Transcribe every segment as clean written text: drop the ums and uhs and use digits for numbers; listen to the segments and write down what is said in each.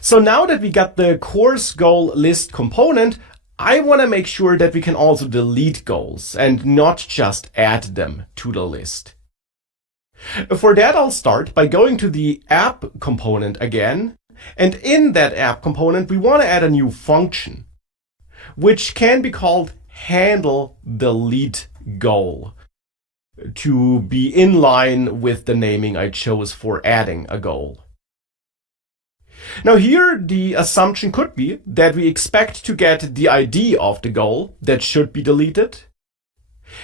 So now that we got the course goal list component, I want to make sure that we can also delete goals and not just add them to the list. For that, I'll start by going to the app component again. And in that app component, we want to add a new function, which can be called handle delete goal, to be in line with the naming I chose for adding a goal. Now here, the assumption could be that we expect to get the ID of the goal that should be deleted.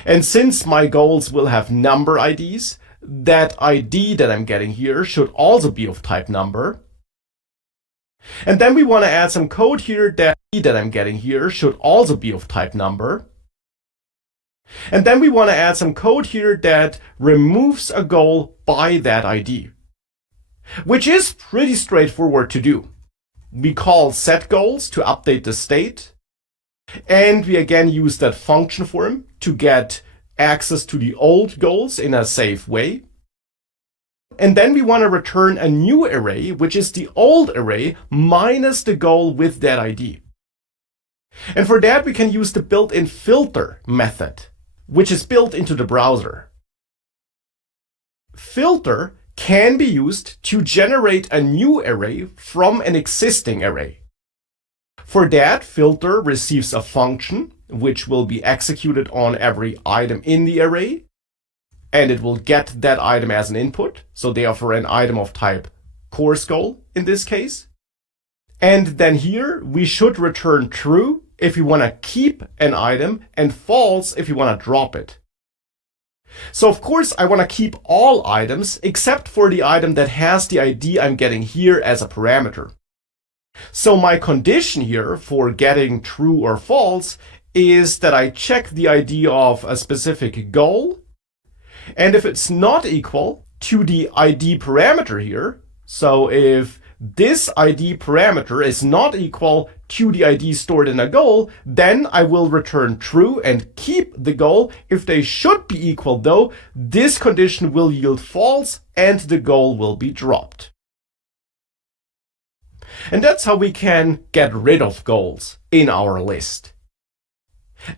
And since my goals will have number IDs, that ID that I'm getting here should also be of type number. And then we want to add some code here that I'm getting here should also be of type number. And then we want to add some code here that removes a goal by that ID, which is pretty straightforward to do. We call setGoals to update the state, and we again use that function form to get access to the old goals in a safe way. And then we want to return a new array, which is the old array minus the goal with that ID. And for that, we can use the built-in filter method, which is built into the browser. Filter can be used to generate a new array from an existing array. For that, filter receives a function which will be executed on every item in the array, and it will get that item as an input, so therefore an item of type course goal in this case. And then here we should return true if we want to keep an item and false if we want to drop it. So of course I want to keep all items except for the item that has the ID I'm getting here as a parameter. So my condition here for getting true or false is that I check the ID of a specific goal, and if it's not equal to the ID parameter here, so if this ID parameter is not equal to the ID stored in a goal, then I will return true and keep the goal. If they should be equal though, this condition will yield false and the goal will be dropped. And that's how we can get rid of goals in our list.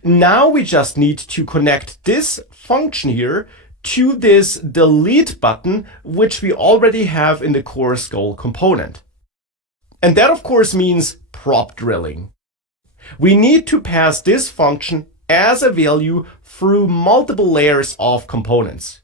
Now we just need to connect this function here to this delete button, which we already have in the course goal component. And that of course means prop drilling. We need to pass this function as a value through multiple layers of components.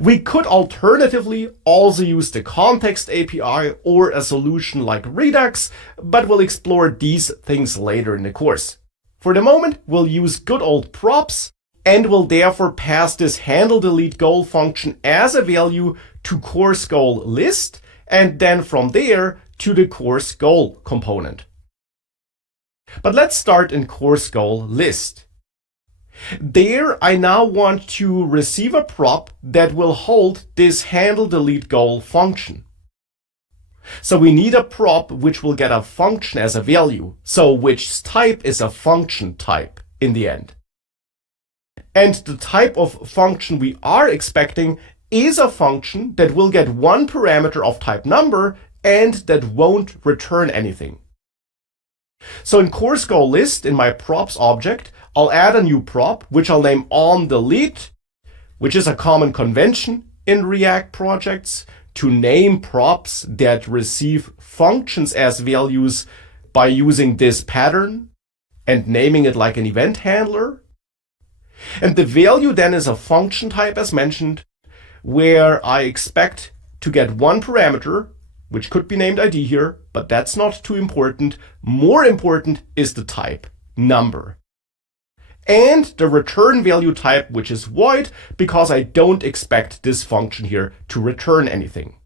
We could alternatively also use the context API or a solution like Redux, but we'll explore these things later in the course. For the moment, we'll use good old props and will therefore pass this handle delete goal function as a value to course goal list, and then from there to the course goal component. But let's start in course goal list. There, I now want to receive a prop that will hold this handle delete goal function. So we need a prop which will get a function as a value, so which type is a function type in the end. And the type of function we are expecting is a function that will get one parameter of type number and that won't return anything. So in course goal list, in my props object, I'll add a new prop, which I'll name onDelete, which is a common convention in React projects to name props that receive functions as values by using this pattern and naming it like an event handler. And the value then is a function type as mentioned, where I expect to get one parameter, which could be named ID here, but that's not too important. More important is the type, number. And the return value type, which is void, because I don't expect this function here to return anything.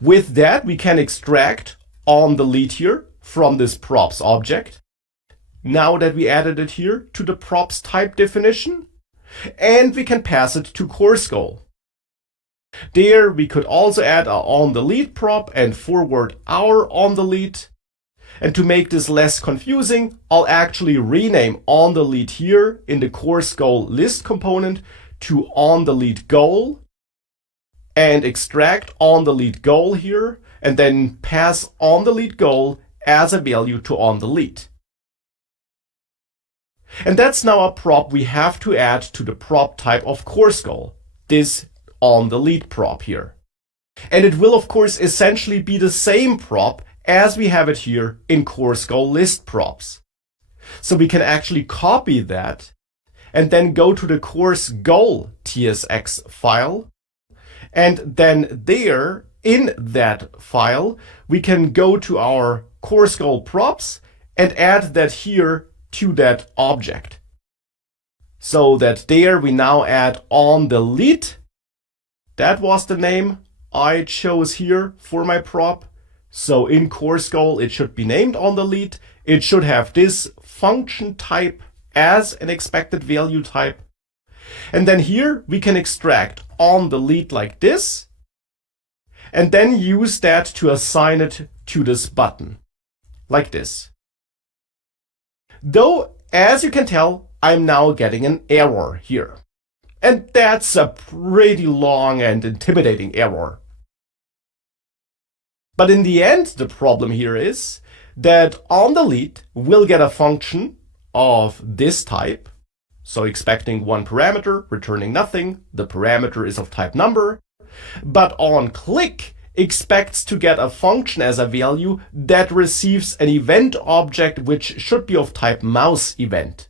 With that, we can extract onDelete here from this props object, now that we added it here to the props type definition, and we can pass it to course goal. There we could also add a onDelete prop and forward our onDelete. And to make this less confusing, I'll actually rename onDelete here in the course goal list component to onDelete goal and extract onDelete goal here and then pass onTheLead goal as a value to onTheLead. And that's now a prop we have to add to the prop type of course goal, this onTheLead prop here. And it will of course essentially be the same prop as we have it here in course goal list props. So we can actually copy that and then go to the course goal tsx file. And then there in that file, we can go to our course goal props and add that here to that object. So that there we now add onTheLead. That was the name I chose here for my prop. So in course goal, it should be named onTheLead. It should have this function type as an expected value type. And then here we can extract onTheLead like this, and then use that to assign it to this button, like this. Though, as you can tell, I'm now getting an error here. And that's a pretty long and intimidating error. But in the end, the problem here is that onTheLead will get a function of this type. So expecting one parameter, returning nothing. The parameter is of type number. But onClick expects to get a function as a value that receives an event object which should be of type mouse event.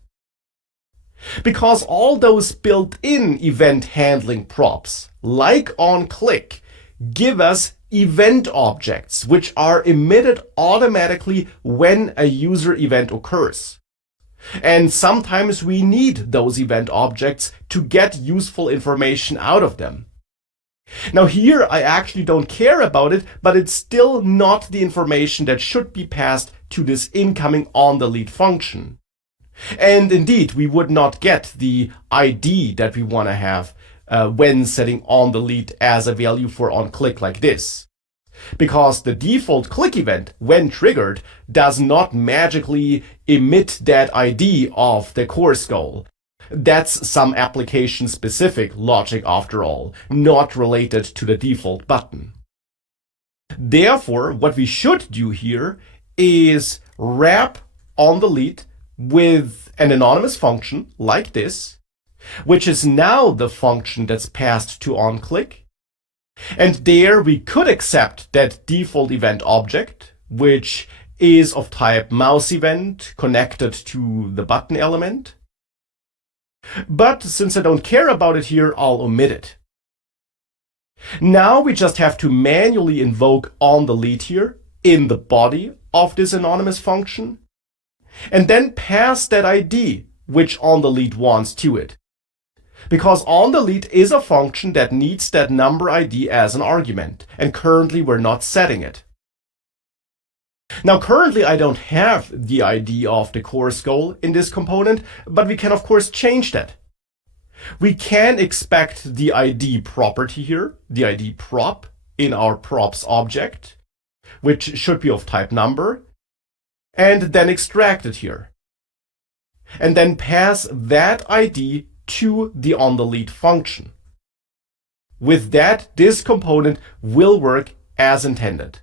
Because all those built-in event handling props, like onClick, give us event objects which are emitted automatically when a user event occurs. And sometimes we need those event objects to get useful information out of them. Now here I actually don't care about it, but it's still not the information that should be passed to this incoming onTheLead function. And indeed, we would not get the ID that we want to have when setting onTheLead as a value for onClick like this. Because the default click event, when triggered, does not magically emit that ID of the course goal. That's some application-specific logic after all, not related to the default button. Therefore, what we should do here is wrap onTheLead with an anonymous function like this, which is now the function that's passed to onClick. And there we could accept that default event object, which is of type mouse event connected to the button element. But since I don't care about it here, I'll omit it. Now we just have to manually invoke onTheLead here in the body of this anonymous function, and then pass that ID which onTheLead wants to it. Because onTheLead is a function that needs that number ID as an argument, and currently we're not setting it. Now currently I don't have the ID of the course goal in this component, but we can of course change that. We can expect the ID property here, the ID prop, in our props object, which should be of type number, and then extract it here. And then pass that ID to the onTheLead function. With that, this component will work as intended.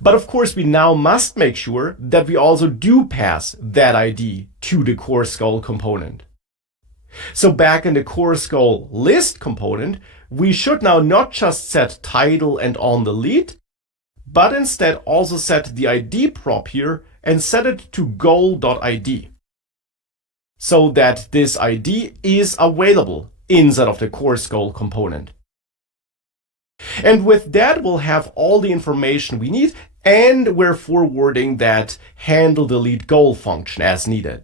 But of course, we now must make sure that we also do pass that ID to the course goal component. So back in the course goal list component, we should now not just set title and onTheLead, but instead also set the ID prop here and set it to goal.id. So that this ID is available inside of the course goal component. And with that, we'll have all the information we need, and we're forwarding that handleTheLead goal function as needed.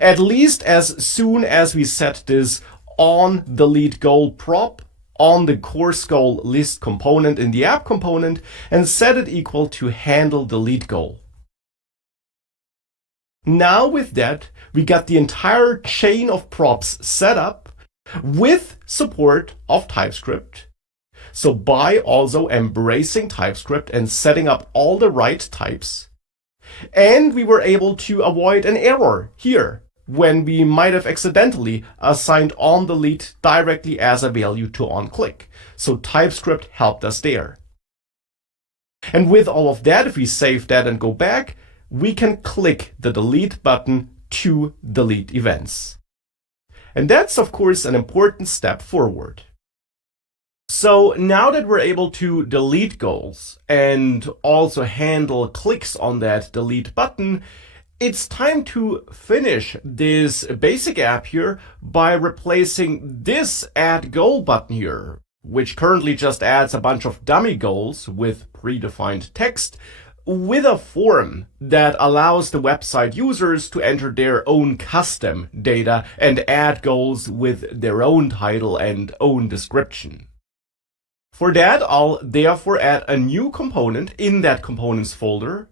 At least as soon as we set this onTheLead goal prop on the course goal list component in the app component and set it equal to handleTheLead goal. Now with that, we got the entire chain of props set up with support of TypeScript. So by also embracing TypeScript and setting up all the right types. And we were able to avoid an error here when we might have accidentally assigned onTheLead directly as a value to onClick. So TypeScript helped us there. And with all of that, if we save that and go back, we can click the delete button to delete events. And that's, of course, an important step forward. So now that we're able to delete goals and also handle clicks on that delete button, it's time to finish this basic app here by replacing this add goal button here, which currently just adds a bunch of dummy goals with predefined text, with a form that allows the website users to enter their own custom data and add goals with their own title and own description. For that, I'll therefore add a new component in that components folder,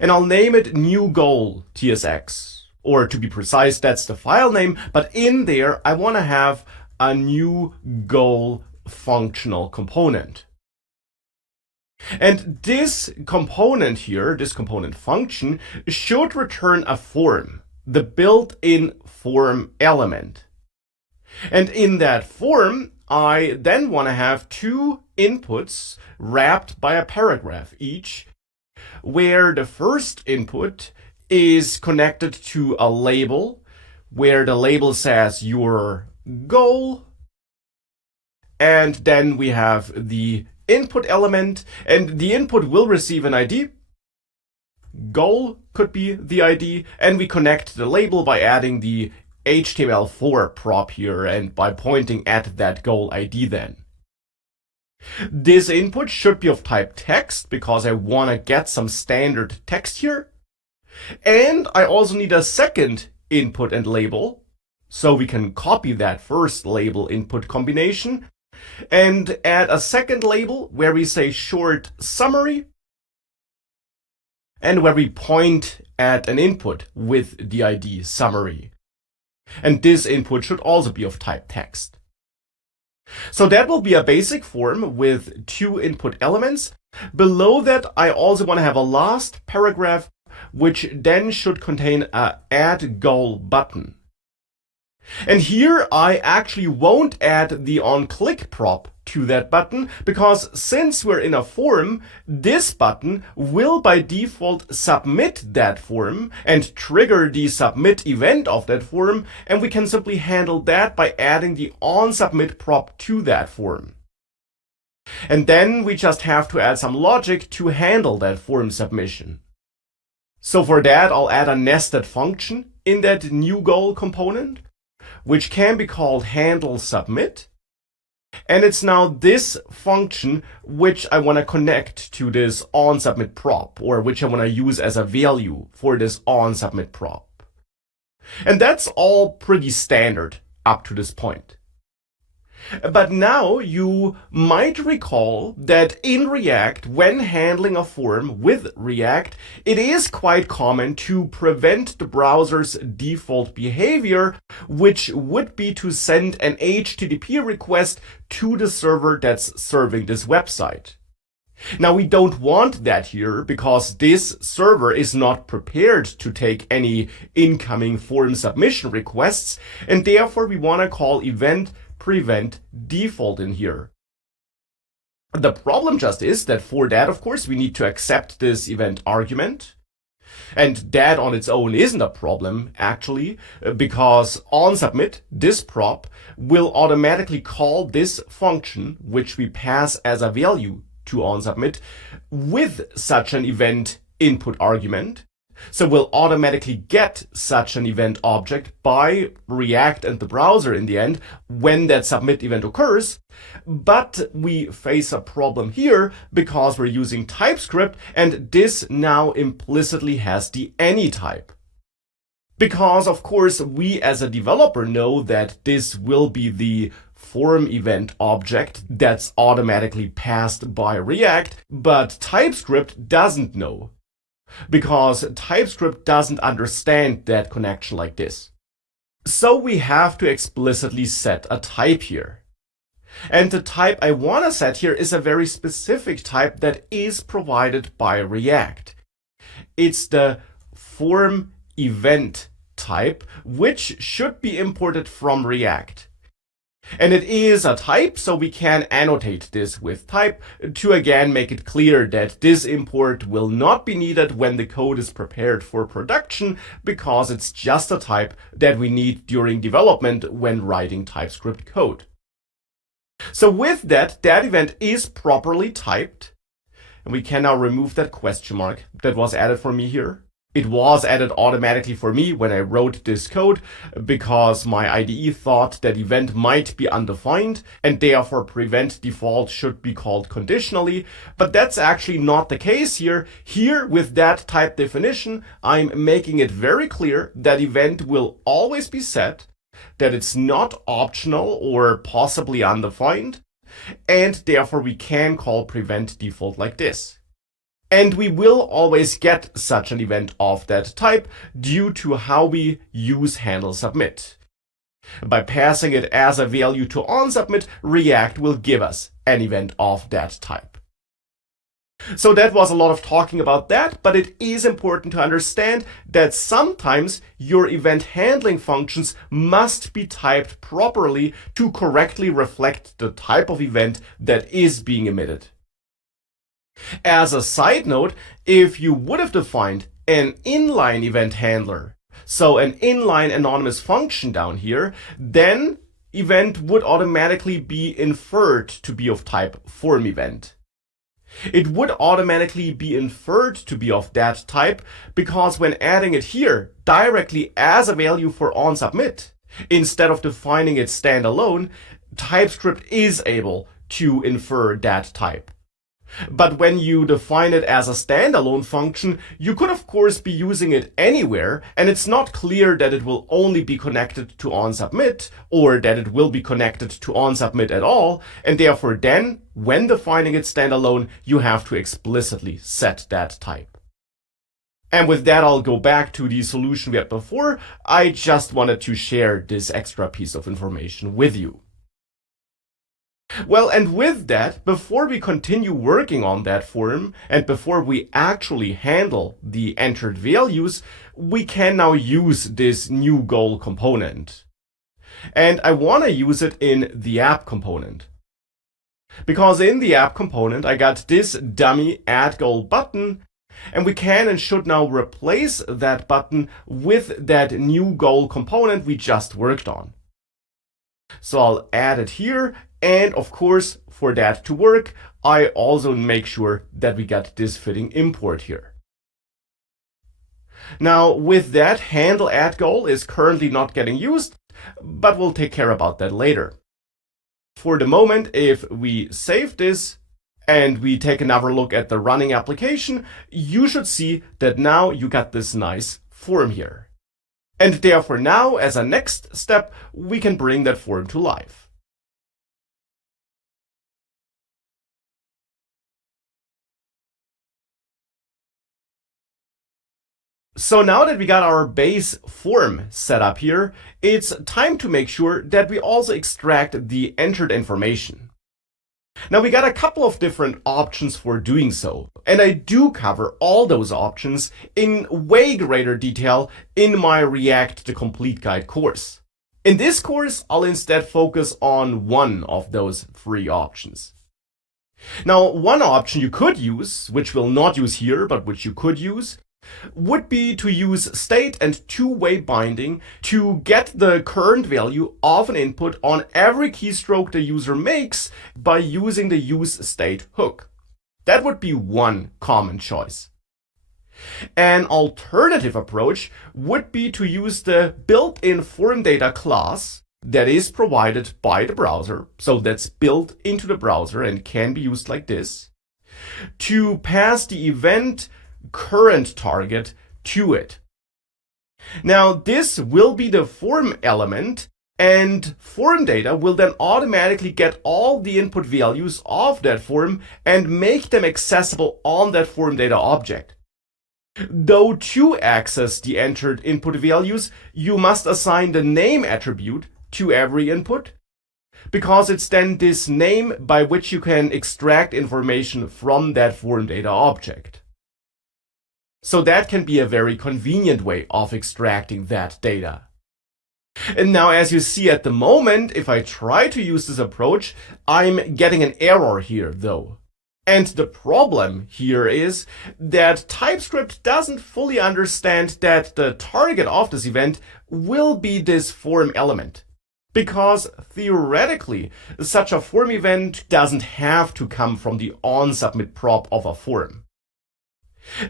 and I'll name it new goal tsx, or to be precise, that's the file name, but in there I want to have a new goal functional component. And this component here, this component function, should return a form, the built-in form element. And in that form, I then want to have two inputs wrapped by a paragraph each, where the first input is connected to a label, where the label says your goal, and then we have the input element, and the input will receive an ID. Goal could be the ID, and we connect the label by adding the HTML4 prop here and by pointing at that goal ID then. This input should be of type text because I want to get some standard text here. And I also need a second input and label, so we can copy that first label input combination and add a second label where we say short summary and where we point at an input with the ID summary. And this input should also be of type text. So that will be a basic form with two input elements. Below that, I also want to have a last paragraph, which then should contain a add goal button. And here I actually won't add the onClick prop to that button, because since we're in a form, this button will by default submit that form and trigger the submit event of that form, and we can simply handle that by adding the onSubmit prop to that form. And then we just have to add some logic to handle that form submission. So for that, I'll add a nested function in that new goal component, which can be called handle submit. And it's now this function which I want to connect to this onSubmit prop, or which I want to use as a value for this onSubmit prop. And that's all pretty standard up to this point. But now you might recall that in React, when handling a form with React, it is quite common to prevent the browser's default behavior, which would be to send an HTTP request to the server that's serving this website. Now, we don't want that here because this server is not prepared to take any incoming form submission requests, and therefore we want to call event prevent default in here. The problem just is that for that, of course, we need to accept this event argument. And that on its own isn't a problem, actually, because onSubmit, this prop, will automatically call this function, which we pass as a value to onSubmit, with such an event input argument. So we'll automatically get such an event object by React and the browser in the end when that submit event occurs. But we face a problem here because we're using TypeScript, and this now implicitly has the any type. Because, of course, we as a developer know that this will be the form event object that's automatically passed by React, but TypeScript doesn't know, because TypeScript doesn't understand that connection like this. So we have to explicitly set a type here. And the type I want to set here is a very specific type that is provided by React. It's the form event type, which should be imported from React. And it is a type, so we can annotate this with type to again make it clear that this import will not be needed when the code is prepared for production, because it's just a type that we need during development when writing TypeScript code. So with that, that event is properly typed. And we can now remove that question mark that was added for me here. It was added automatically for me when I wrote this code because my IDE thought that event might be undefined and therefore prevent default should be called conditionally. But that's actually not the case here. Here with that type definition, I'm making it very clear that event will always be set, that it's not optional or possibly undefined, and therefore we can call prevent default like this. And we will always get such an event of that type due to how we use handle submit. By passing it as a value to onSubmit, React will give us an event of that type. So that was a lot of talking about that, but it is important to understand that sometimes your event handling functions must be typed properly to correctly reflect the type of event that is being emitted. As a side note, if you would have defined an inline event handler, so an inline anonymous function down here, then event would automatically be inferred to be of type form event. It would automatically be inferred to be of that type because when adding it here directly as a value for onSubmit, instead of defining it standalone, TypeScript is able to infer that type. But when you define it as a standalone function, you could of course be using it anywhere, and it's not clear that it will only be connected to onSubmit or that it will be connected to onSubmit at all, and therefore then, when defining it standalone, you have to explicitly set that type. And with that, I'll go back to the solution we had before. I just wanted to share this extra piece of information with you. Well, and with that, before we continue working on that form and before we actually handle the entered values, we can now use this new goal component. And I want to use it in the app component. Because in the app component, I got this dummy add goal button, and we can and should now replace that button with that new goal component we just worked on. So I'll add it here. And of course, for that to work, I also make sure that we get this fitting import here. Now, with that, handle add goal is currently not getting used, but we'll take care about that later. For the moment, if we save this and we take another look at the running application, you should see that now you got this nice form here. And therefore now, as a next step, we can bring that form to life. So now that we got our base form set up here, it's time to make sure that we also extract the entered information. Now we got a couple of different options for doing so, and I do cover all those options in way greater detail in my React the Complete Guide course. In this course, I'll instead focus on one of those three options. Now, one option you could use, which we'll not use here, but which you could use, would be to use state and two-way binding to get the current value of an input on every keystroke the user makes by using the useState hook. That would be one common choice. An alternative approach would be to use the built-in form data class that is provided by the browser, so that's built into the browser and can be used like this, to pass the event current target to it. Now this will be the form element, and form data will then automatically get all the input values of that form and make them accessible on that form data object. Though to access the entered input values, you must assign the name attribute to every input, because it's then this name by which you can extract information from that form data object. So that can be a very convenient way of extracting that data. And now, as you see at the moment, if I try to use this approach, I'm getting an error here though. And the problem here is that TypeScript doesn't fully understand that the target of this event will be this form element. Because theoretically, such a form event doesn't have to come from the onSubmit prop of a form.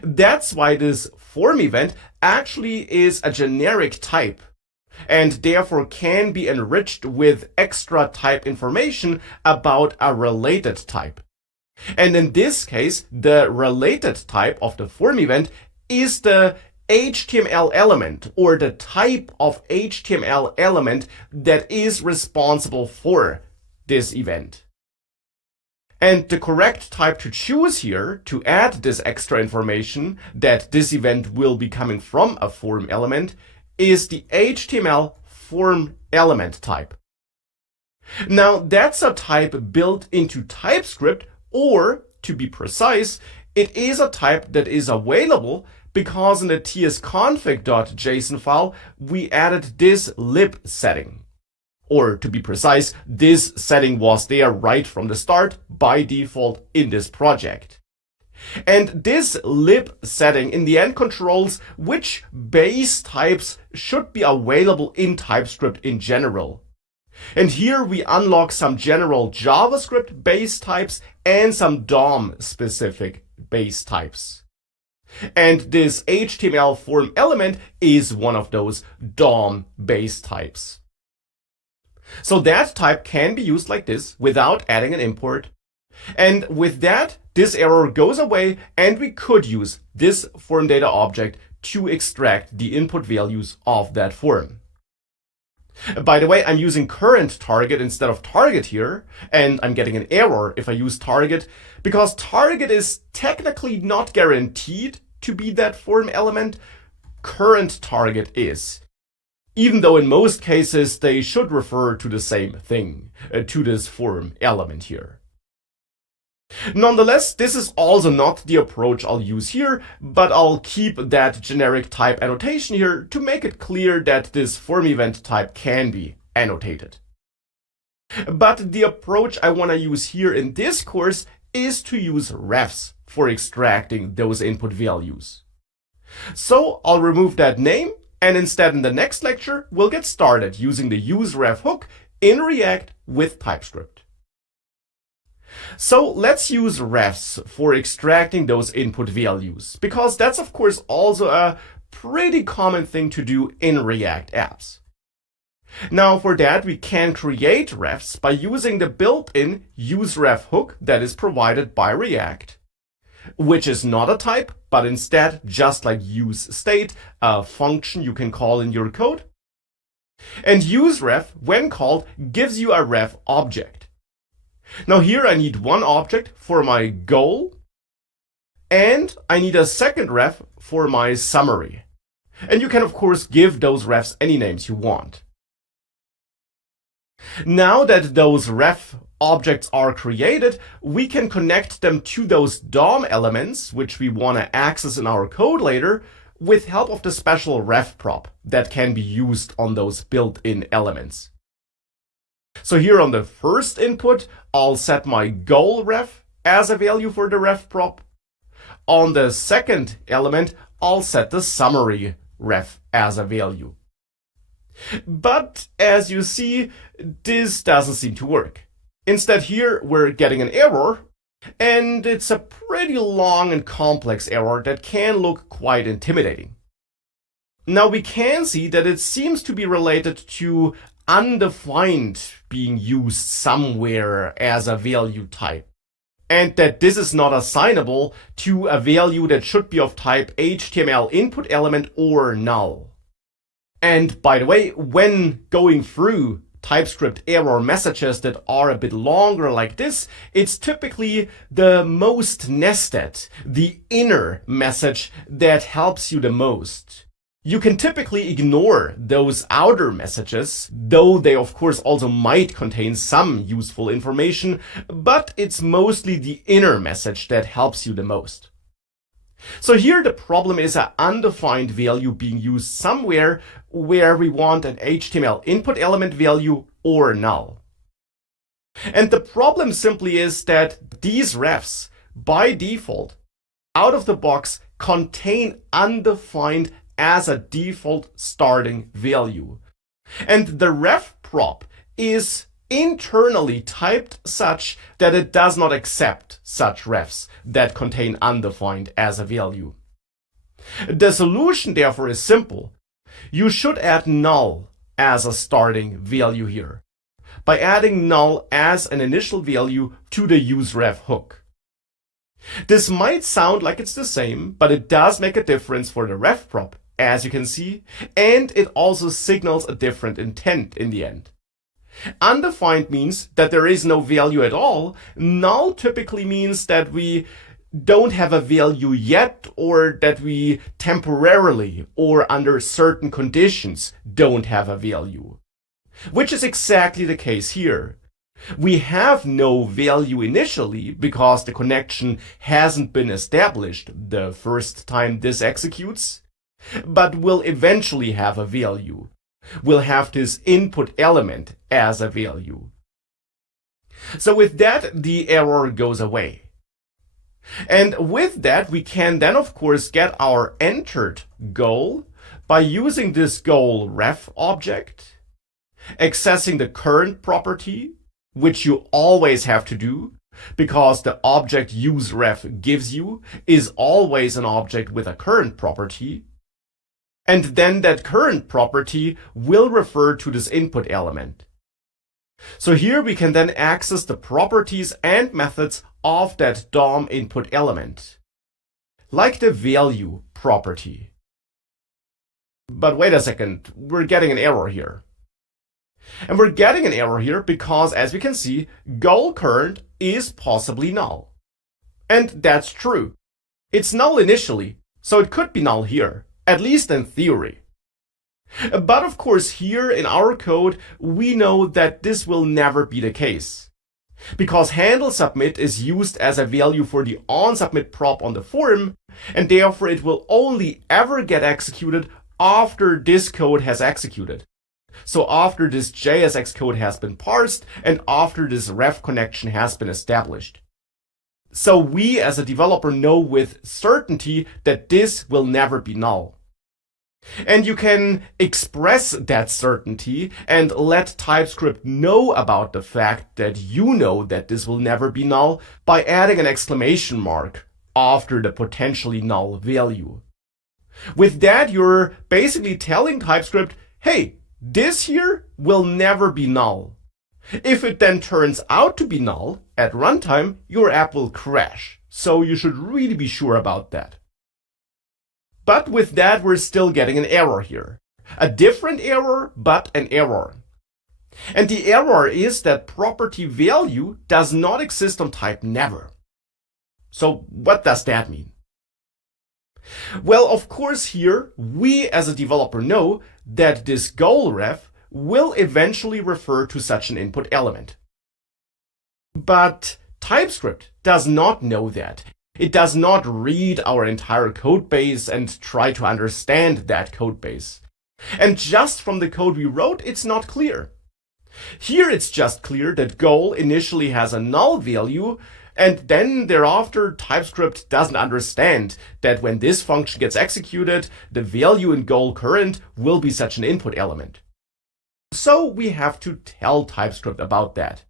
That's why this form event actually is a generic type, and therefore can be enriched with extra type information about a related type. And in this case, the related type of the form event is the HTML element, or the type of HTML element that is responsible for this event. And the correct type to choose here to add this extra information that this event will be coming from a form element is the HTML form element type. Now, that's a type built into TypeScript, or to be precise, it is a type that is available because in the tsconfig.json file, we added this lib setting. Or to be precise, this setting was there right from the start by default in this project. And this lib setting in the end controls which base types should be available in TypeScript in general. And here we unlock some general JavaScript base types and some DOM specific base types. And this HTML form element is one of those DOM base types. So that type can be used like this without adding an import. And with that, this error goes away and we could use this form data object to extract the input values of that form. By the way, I'm using current target instead of target here, and I'm getting an error if I use target because target is technically not guaranteed to be that form element. Current target is. Even though in most cases they should refer to the same thing, to this form element here. Nonetheless, this is also not the approach I'll use here, but I'll keep that generic type annotation here to make it clear that this form event type can be annotated. But the approach I want to use here in this course is to use refs for extracting those input values. So I'll remove that name, and instead in the next lecture, we'll get started using the useRef hook in React with TypeScript. So let's use refs for extracting those input values, because that's of course also a pretty common thing to do in React apps. Now for that, we can create refs by using the built-in useRef hook that is provided by React, which is not a type, but instead just like useState, a function you can call in your code. And useRef, when called, gives you a ref object. Now here I need one object for my goal, and I need a second ref for my summary. And you can of course give those refs any names you want. Now that those ref objects are created, we can connect them to those DOM elements, which we want to access in our code later, with help of the special ref prop that can be used on those built-in elements. So here on the first input, I'll set my goal ref as a value for the ref prop. On the second element, I'll set the summary ref as a value. But as you see, this doesn't seem to work. Instead here, we're getting an error, and it's a pretty long and complex error that can look quite intimidating. Now we can see that it seems to be related to undefined being used somewhere as a value type, and that this is not assignable to a value that should be of type HTML input element or null. And by the way, when going through TypeScript error messages that are a bit longer like this, it's typically the most nested, the inner message that helps you the most. You can typically ignore those outer messages, though they of course also might contain some useful information, but it's mostly the inner message that helps you the most. So here the problem is an undefined value being used somewhere where we want an HTML input element value or null. And the problem simply is that these refs, by default, out of the box, contain undefined as a default starting value. And the ref prop is internally typed such that it does not accept such refs that contain undefined as a value. The solution, therefore, is simple. You should add null as a starting value here by adding null as an initial value to the useRef hook. This might sound like it's the same, but it does make a difference for the ref prop, as you can see, and it also signals a different intent in the end. Undefined means that there is no value at all. Null typically means that we don't have a value yet, or that we temporarily or under certain conditions don't have a value. Which is exactly the case here. We have no value initially because the connection hasn't been established the first time this executes, but will eventually have a value. We'll have this input element as a value. So with that, the error goes away. And with that, we can then, of course, get our entered goal by using this goal ref object, accessing the current property, which you always have to do because the object useRef gives you is always an object with a current property. And then that current property will refer to this input element. So here we can then access the properties and methods of that DOM input element, like the value property. But wait a second, we're getting an error here. And we're getting an error here because, as we can see, goal current is possibly null. And that's true. It's null initially, so it could be null here, at least in theory. But of course, here in our code, we know that this will never be the case. Because handle submit is used as a value for the onSubmit prop on the form, and therefore it will only ever get executed after this code has executed. So after this JSX code has been parsed and after this ref connection has been established. So we as a developer know with certainty that this will never be null. And you can express that certainty and let TypeScript know about the fact that you know that this will never be null by adding an exclamation mark after the potentially null value. With that, you're basically telling TypeScript, hey, this here will never be null. If it then turns out to be null at runtime, your app will crash. So you should really be sure about that. But with that, we're still getting an error here. A different error, but an error. And the error is that property value does not exist on type never. So what does that mean? Well, of course, here we as a developer know that this goal ref will eventually refer to such an input element. But TypeScript does not know that. It does not read our entire code base and try to understand that code base. And just from the code we wrote, it's not clear. Here it's just clear that goal initially has a null value, and then thereafter TypeScript doesn't understand that when this function gets executed, the value in goal current will be such an input element. So we have to tell TypeScript about that.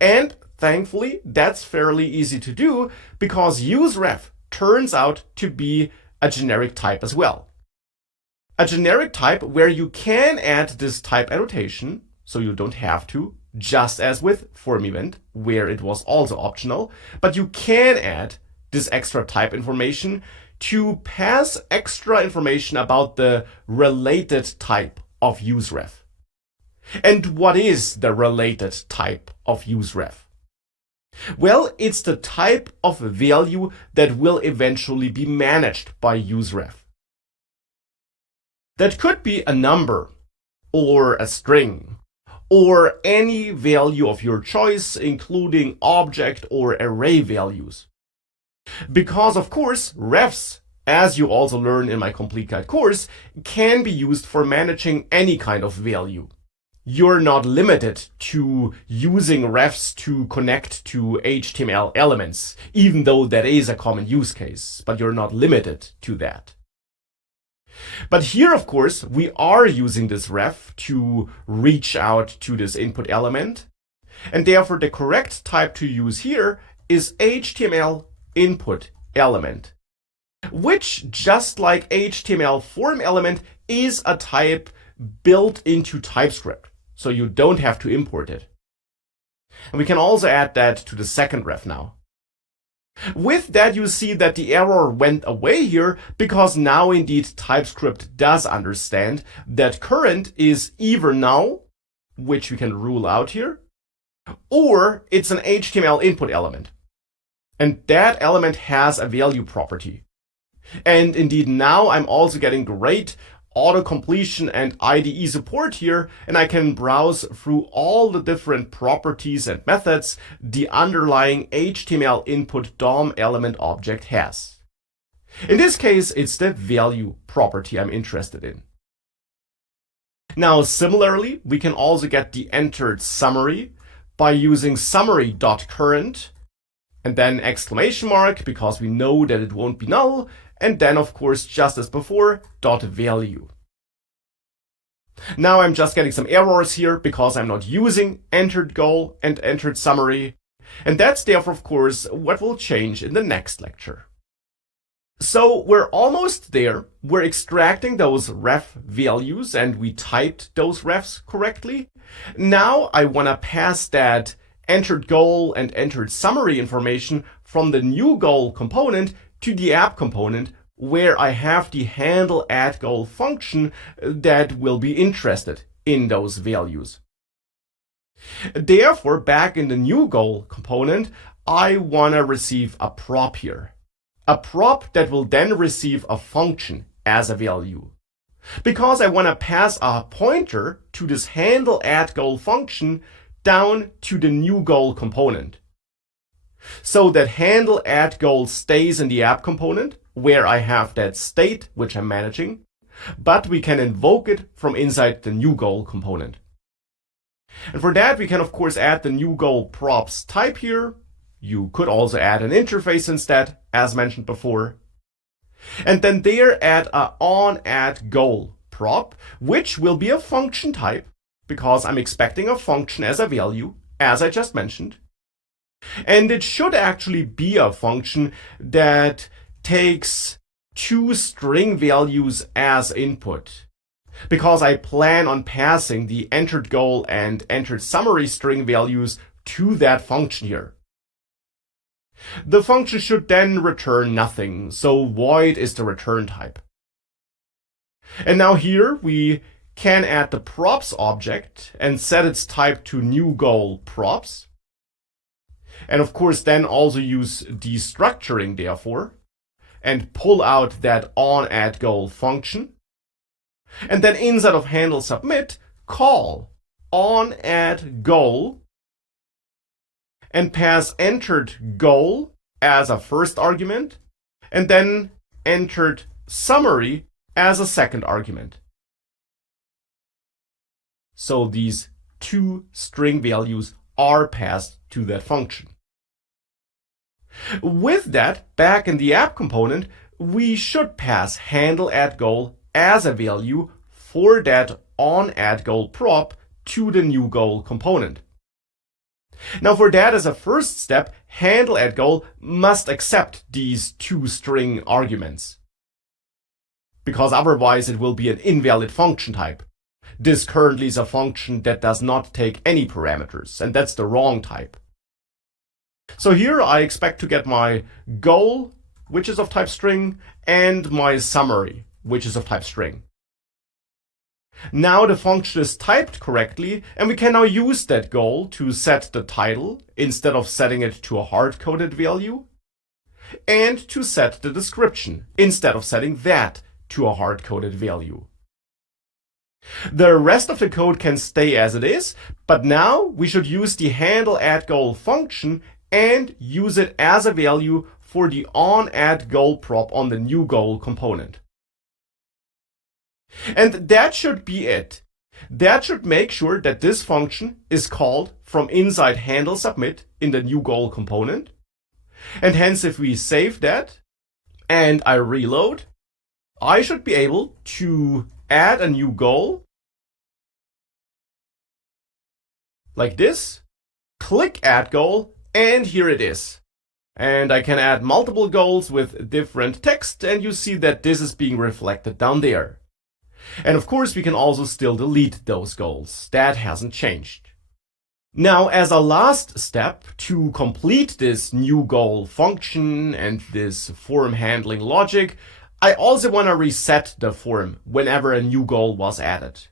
And thankfully, that's fairly easy to do because useRef turns out to be a generic type as well. A generic type where you can add this type annotation, so you don't have to, just as with form event, where it was also optional, but you can add this extra type information to pass extra information about the related type of useRef. And what is the related type of useRef? Well, it's the type of value that will eventually be managed by useRef. That could be a number, or a string, or any value of your choice, including object or array values. Because of course, refs, as you also learn in my complete guide course, can be used for managing any kind of value. You're not limited to using refs to connect to HTML elements, even though that is a common use case, but you're not limited to that. But here, of course, we are using this ref to reach out to this input element, and therefore the correct type to use here is HTML input element, which, just like HTML form element, is a type built into TypeScript, so you don't have to import it. And we can also add that to the second ref now. With that, you see that the error went away here, because now indeed TypeScript does understand that current is either null, which we can rule out here, or it's an HTML input element. And that element has a value property. And indeed now I'm also getting great auto-completion and IDE support here, and I can browse through all the different properties and methods the underlying HTML input DOM element object has. In this case, it's the value property I'm interested in. Now, similarly, we can also get the entered summary by using summary.current and then exclamation mark, because we know that it won't be null, and then of course, just as before, .value. Now I'm just getting some errors here because I'm not using entered goal and entered summary, and that's therefore of course what will change in the next lecture. So we're almost there. We're extracting those ref values and we typed those refs correctly. Now I want to pass that entered goal and entered summary information from the new goal component to the app component, where I have the handle add goal function that will be interested in those values. Therefore, back in the new goal component, I want to receive a prop here. A prop that will then receive a function as a value. Because I want to pass a pointer to this handle add goal function down to the new goal component. So that handle add goal stays in the app component, where I have that state which I'm managing, but we can invoke it from inside the new goal component. And for that, we can of course add the new goal props type here. You could also add an interface instead, as mentioned before. And then there add a onAddGoal prop, which will be a function type, because I'm expecting a function as a value, as I just mentioned. And it should actually be a function that takes two string values as input, because I plan on passing the entered goal and entered summary string values to that function here. The function should then return nothing, so void is the return type. And now here we can add the props object and set its type to new goal props. And of course then also use destructuring therefore, and pull out that onAddGoal function. And then inside of handle submit, call onAddGoal and pass entered goal as a first argument, and then entered summary as a second argument. So these two string values are passed to that function. With that, back in the app component, we should pass handle add goal as a value for that onAddGoal prop to the new goal component. Now for that, as a first step, handle add goal must accept these two string arguments, because otherwise it will be an invalid function type. This currently is a function that does not take any parameters, and that's the wrong type. So here I expect to get my goal, which is of type string, and my summary, which is of type string. Now the function is typed correctly, and we can now use that goal to set the title instead of setting it to a hard-coded value, and to set the description instead of setting that to a hard-coded value. The rest of the code can stay as it is, but now we should use the handle add goal function and use it as a value for the onAddGoal prop on the new goal component. And that should be it. That should make sure that this function is called from inside handle submit in the new goal component. And hence, if we save that and I reload, I should be able to add a new goal like this, click add goal, and here it is. And I can add multiple goals with different text, and you see that this is being reflected down there. And of course, we can also still delete those goals. That hasn't changed. Now, as a last step to complete this new goal function and this form handling logic, I also want to reset the form whenever a new goal was added.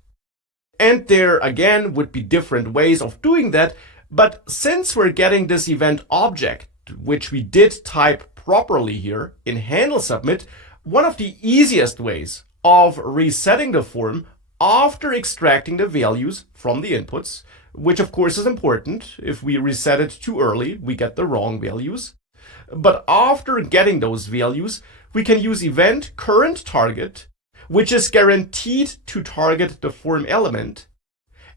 And there again would be different ways of doing that, but since we're getting this event object, which we did type properly here in handle submit, one of the easiest ways of resetting the form after extracting the values from the inputs, which of course is important. If we reset it too early, we get the wrong values. But after getting those values, we can use event current target, which is guaranteed to target the form element,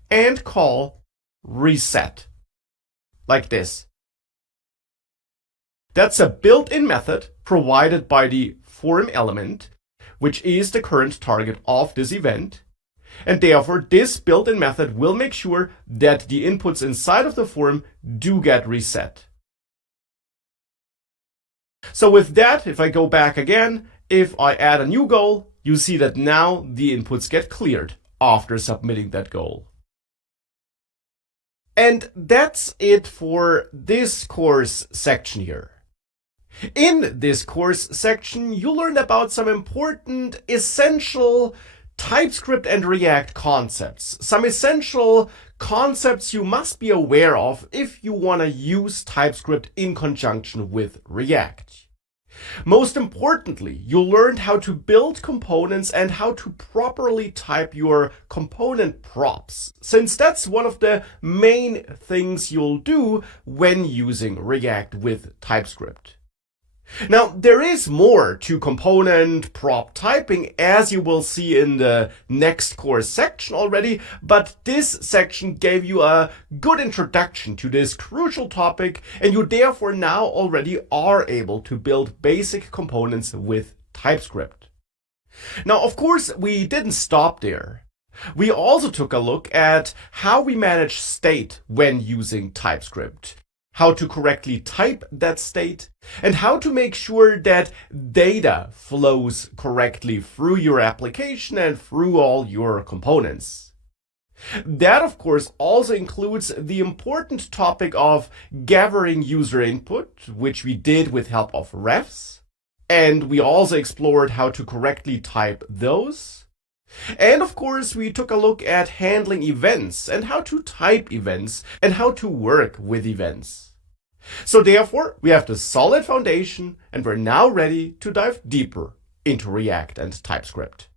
and call reset, like this. That's a built-in method provided by the form element, which is the current target of this event. And therefore, this built-in method will make sure that the inputs inside of the form do get reset. So with that, if I go back again, if I add a new goal, you see that now the inputs get cleared after submitting that goal. And that's it for this course section here. In this course section, you learned about some important, essential TypeScript and React concepts. Some essential concepts you must be aware of if you want to use TypeScript in conjunction with React. Most importantly, you learned how to build components and how to properly type your component props, since that's one of the main things you'll do when using React with TypeScript. Now, there is more to component prop typing, as you will see in the next course section already, but this section gave you a good introduction to this crucial topic, and you therefore now already are able to build basic components with TypeScript. Now, of course, we didn't stop there. We also took a look at how we manage state when using TypeScript, how to correctly type that state, and how to make sure that data flows correctly through your application and through all your components. That, of course, also includes the important topic of gathering user input, which we did with help of refs, and we also explored how to correctly type those. And of course, we took a look at handling events and how to type events and how to work with events. So therefore, we have the solid foundation and we're now ready to dive deeper into React and TypeScript.